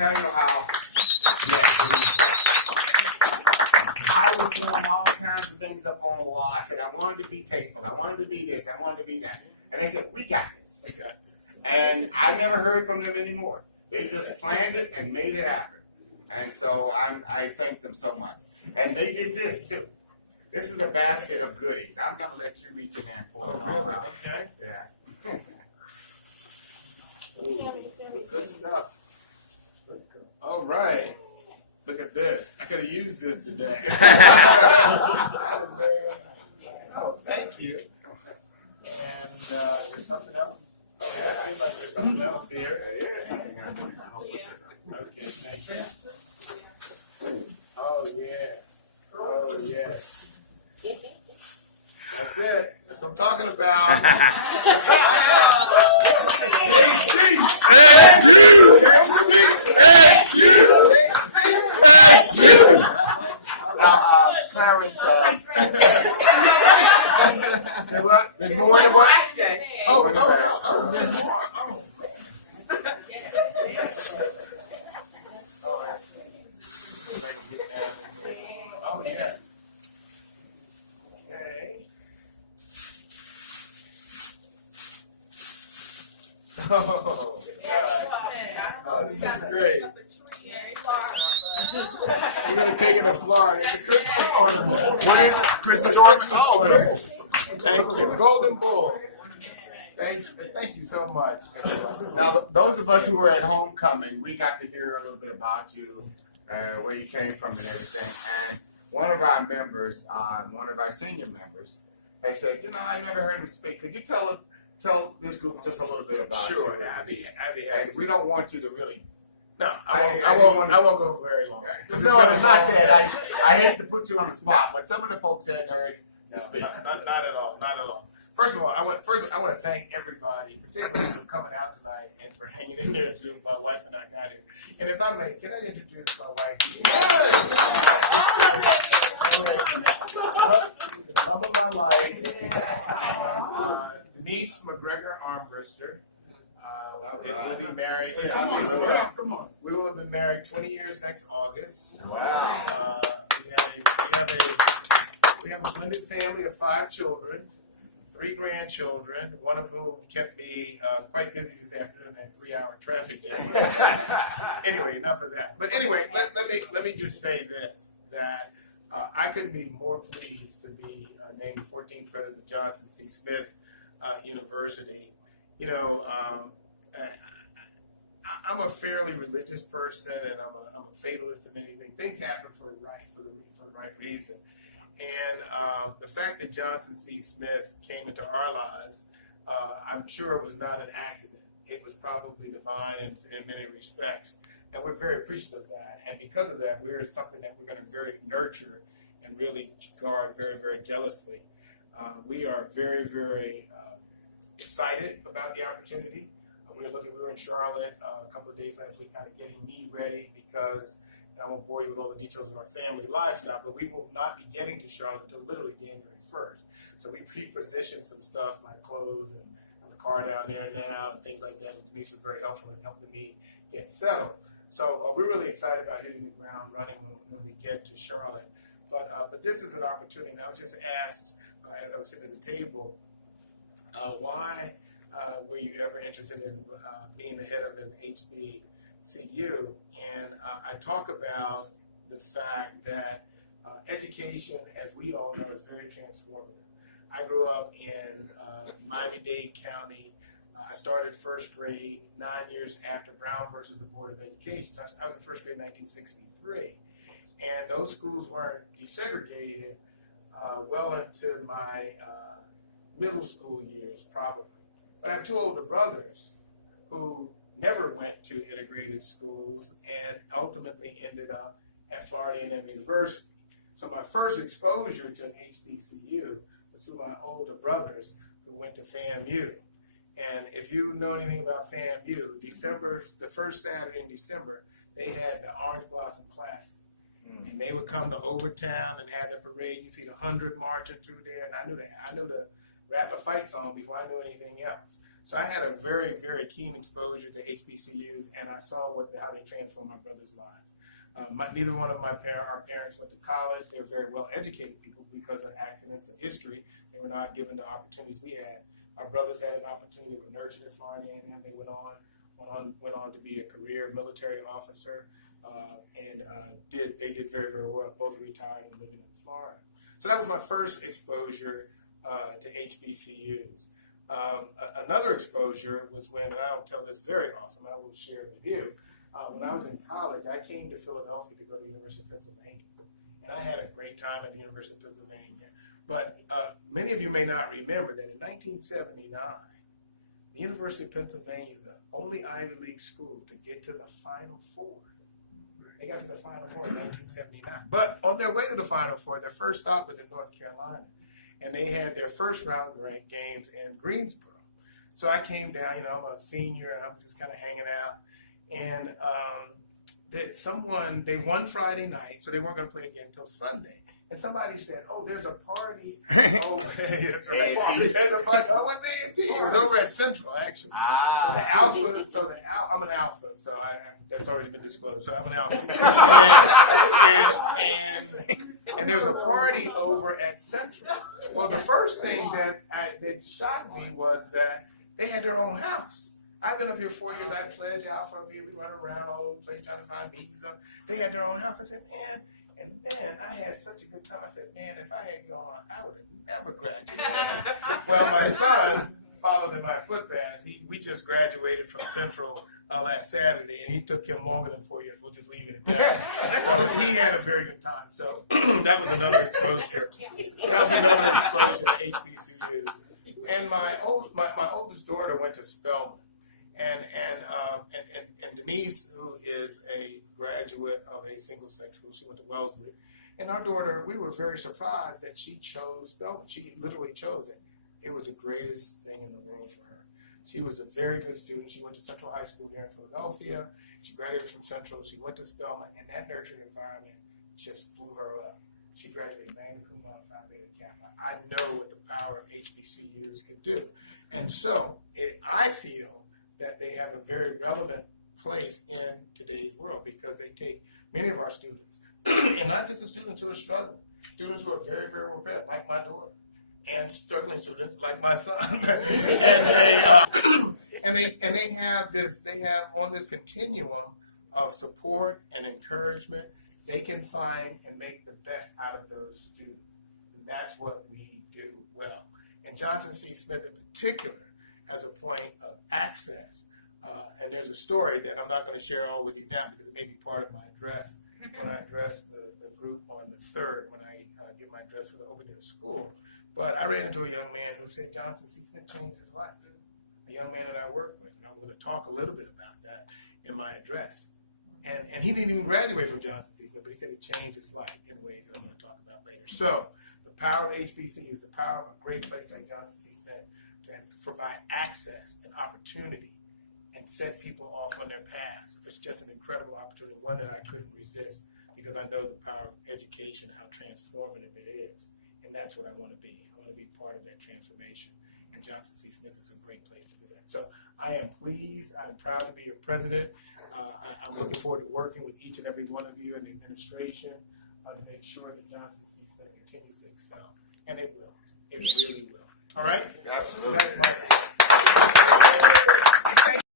tell you how I was doing all kinds of things up on the wall. I said I wanted to be tasteful. I wanted to be this. I wanted to be that. And they said, we got this. We got this. And I never heard from them anymore. They just planned it and made it happen. And so I thank them so much. And they did this too. This is a basket of goodies. I'm going to let you reach your hand for it. Okay. Yeah. Good stuff. All right. Look at this. I could have used this today. Oh, thank you. And there's something else? Oh, yeah, it seems like there's something else here. Okay, thank you. Oh, yeah. Oh, yes. That's it. That's what I'm talking about. Clarence, there's more than one. Oh, yeah. Okay. Oh, this is great. We're going to take it to Florida. What is it? Christmas ornament? Oh, Thank you. Golden Bull. Thank you so much. now, those of us who were at homecoming, we got to hear a little bit about you, where you came from and everything. And one of our members, one of our senior members, they said, I never heard him speak. Could you tell this group just a little bit about you? Sure, I'd be happy. And we don't want you to really. No, I won't go very long. No, it's not that. I hate to put you on the spot, but some of the folks had heard you speak. Not at all. Not at all. First of all, I want to thank everybody, particularly for coming out tonight and for hanging in there until my wife and I got here. And if I may, can I introduce my wife? Love of my life, Denise McGregor Armbrister. We'll be married. Come on. We will have been married 20 years next August. Wow. We have a blended family of 5 children, 3 grandchildren, one of whom kept me quite busy this afternoon at 3-hour traffic jam. Anyway, enough of that. But anyway, let me just say this, that I couldn't be more pleased to be named 14th President of Johnson C. Smith University. I'm a fairly religious person, and I'm a fatalist in anything. Things happen for the right reason. And the fact that Johnson C. Smith came into our lives, I'm sure it was not an accident. It was probably divine in many respects. And we're very appreciative of that. And because of that, we're something that we're going to very nurture and really guard very, very jealously. We are very, very excited about the opportunity. We were in Charlotte a couple of days last week, kind of getting me ready because, and I won't bore you with all the details of our family lifestyle, but we will not be getting to Charlotte until literally January 1st. So we pre-positioned some stuff, my clothes and the car down there now and things like that. And Denise was very helpful in helping me get settled. So we're really excited about hitting the ground running when we get to Charlotte. But this is an opportunity. And I was just asked as I was sitting at the table, why were you ever interested in being the head of an HBCU? And I talk about the fact that education, as we all know, is very transformative. I grew up in Miami-Dade County. I started first grade 9 years after Brown versus the Board of Education. So I was in first grade in 1963. And those schools weren't desegregated well into my middle school years, probably. But I have 2 older brothers who never went to integrated schools and ultimately ended up at Florida A&M University. So my first exposure to an HBCU was through my older brothers who went to FAMU. And if you know anything about FAMU, the first Saturday in December, they had the Orange Blossom Classic. And they would come to Overtown and have the parade. You see the 100 marching through there, and I knew the rap a fight song before I knew anything else. So I had a very, very keen exposure to HBCUs, and I saw how they transformed my brother's lives. Neither one of our parents went to college. They were very well-educated people because of accidents and history. They were not given the opportunities we had. Our brothers had an opportunity to nurture their Florida A&M. They went on to be a career military officer, and they did very, very well. Both retired and living in Florida. So that was my first exposure to HBCUs. Another exposure was when, and I'll tell this very awesome, I will share it with you. When I was in college, I came to Philadelphia to go to the University of Pennsylvania. And I had a great time at the University of Pennsylvania. But many of you may not remember that in 1979, the University of Pennsylvania, the only Ivy League school to get to the Final Four. They got to the Final Four in 1979. But on their way to the Final Four, their first stop was in North Carolina. And they had their first round ranked games in Greensboro. So I came down, I'm a senior, and I'm just kind of hanging out. And they won Friday night, so they weren't going to play again until Sunday. And somebody said, "Oh, there's a party over There's a party. Oh, what they it was over at Central, actually. The Alpha. I'm an Alpha, so that's already been disclosed. So I'm an Alpha. and there's a party over at Central. Well, the first thing that shocked me was that they had their own house. I've been up here 4 years. I pledged Alpha up here. We run around all over the place trying to find meetings. They had their own house. I said, man. And then I had such a good time. I said, man, if I had gone, I would have never graduated. Well, my son followed in my footpath. We just graduated from Central last Saturday, and he took him longer than 4 years. We'll just leave it at that. So he had a very good time. So that was another exposure. To HBCUs. And my oldest daughter went to Spelman. And Denise, who is a graduate of a single-sex school, she went to Wellesley. And our daughter, we were very surprised that she chose Spelman. She literally chose it. It was the greatest thing in the world for her. She was a very good student. She went to Central High School here in Philadelphia. She graduated from Central. She went to Spelman, and that nurturing environment just blew her up. She graduated magna cum laude, Phi Beta Kappa. I know what the power of HBCUs can do. And so I feel that they have a very relevant place in today's world because they take many of our students, and not just the students who are struggling, students who are very, very well read, like my daughter, and struggling students like my son, and they have on this continuum of support and encouragement, they can find and make the best out of those students, and that's what we do well. And Johnson C. Smith in particular has a point of access. And there's a story that I'm not going to share all with you now because it may be part of my address when I address the group on the 3rd when I give my address for the opening of the school. But I ran into a young man who said Johnson C. Smith changed his life. A young man that I work with. And I'm going to talk a little bit about that in my address. And he didn't even graduate from Johnson C. Smith, but he said it changed his life in ways that I'm going to talk about later. So the power of HBCUs, the power of a great place like Johnson C. Smith to provide access and opportunity and set people off on their paths. It's just an incredible opportunity, one that I couldn't resist because I know the power of education, how transformative it is. And that's what I want to be. I want to be part of that transformation. And Johnson C. Smith is a great place to do that. So I am pleased. I'm proud to be your president. I'm looking forward to working with each and every one of you in the administration to make sure that Johnson C. Smith continues to excel. And it will. It really will. All right? Absolutely. That's my